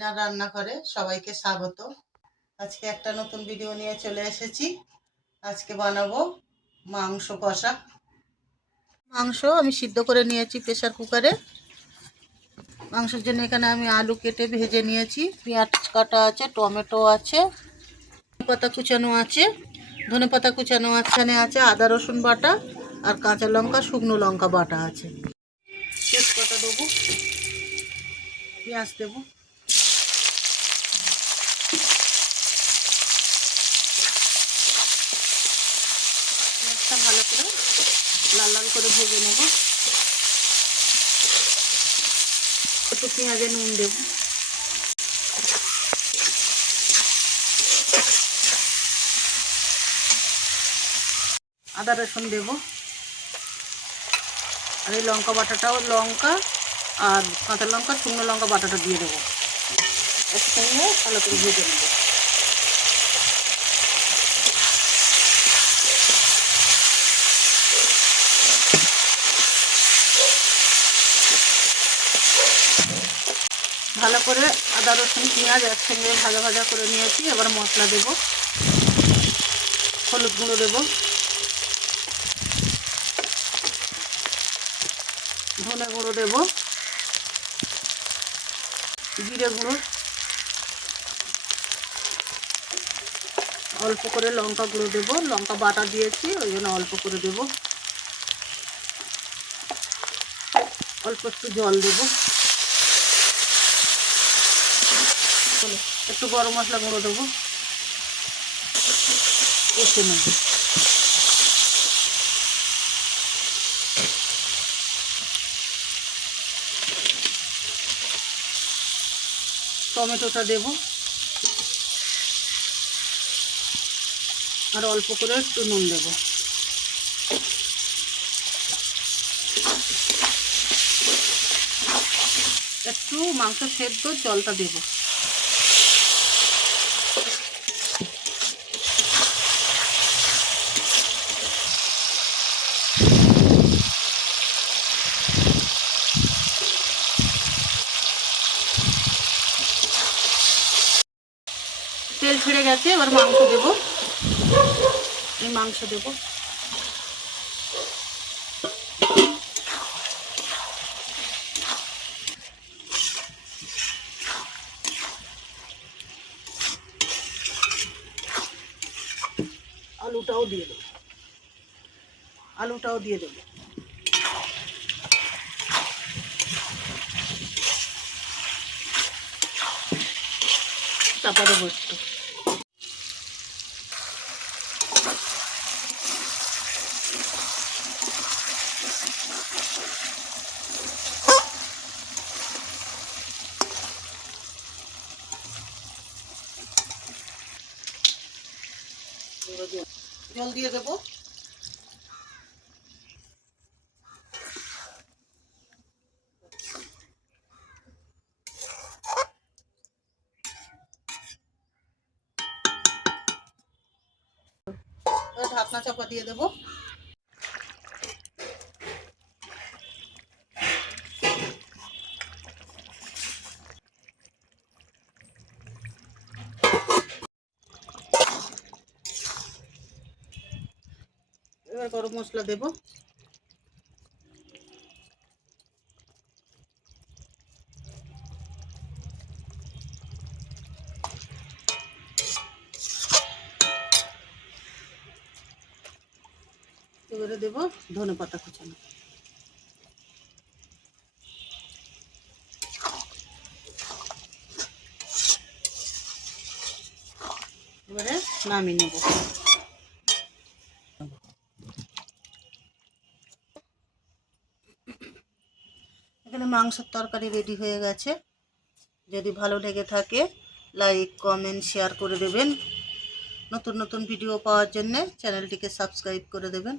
না রান্নাঘরে সবাইকে স্বাগত। আজকে একটা নতুন ভিডিও নিয়ে চলে এসেছি। আজকে বানাবো মাংস কষা। মাংস আমি সিদ্ধ করে নিয়েছি প্রেসার কুকারে। মাংসের জন্য এখানে আমি আলু কেটে ভেজে নিয়েছি, পেঁয়াজ কাটা আছে, টমেটো আছে, পাতা কুচানো আছে, ধনে পাতা কুচানো আছে, এখানে আছে আদা রসুন বাটা আর কাঁচা লঙ্কা শুকনো লঙ্কা বাটা আছে। তেজপাতা দেবো, পেঁয়াজ দেবো, পেঁয়াজটা ভালো করে লাল লাল করে ভেজে নেব। একটু পেঁয়াজে নুন দেব, আদা রসুন দেব, আর এই লঙ্কা বাটাটাও লঙ্কা আর কাঁচা লঙ্কা শুকনো লঙ্কা বাটাটা দিয়ে দেবো। একসঙ্গে ভালো করে ভেজে নেব। ভালো করে আদা রসুন পেঁয়াজ একসঙ্গে ভাজা ভাজা করে নিয়েছি। এবার মশলা দেব, হলুদ গুঁড়ো দেব, ধনে গুঁড়ো দেব, জিরে গুঁড়ো, অল্প করে লঙ্কা গুঁড়ো দেব, লঙ্কা বাটা দিয়েছি ওই জন্য অল্প করে দেব, অল্প একটু জল দেব, একটু গরম মশলা গুঁড়ো দেবো, কষে নেব। টমেটোটা দেব, আর অল্প করে একটু নুন দেব। একটু মাংস সেদ্ধ জলটা দেব। তেল ছেড়ে গেছে, এবার মাংস দেব। এই মাংস দেব, আলুটাও দিয়ে দেব, আলুটাও দিয়ে দেব। চাপা দেবো একটু। জল দিয়ে দেবো। ঢাকনা চাপা দিয়ে দেবো। এবার গরম মশলা দেব, এবারে দেব ধনে পাতা কুচানো, এবারে নামিয়ে নেব। এখানে মাংসের তরকারি রেডি হয়ে গেছে। যদি ভালো লেগে থাকে লাইক কমেন্ট শেয়ার করে দেবেন। নতুন নতুন ভিডিও পাওয়ার জন্য চ্যানেলটিকে সাবস্ক্রাইব করে দেবেন।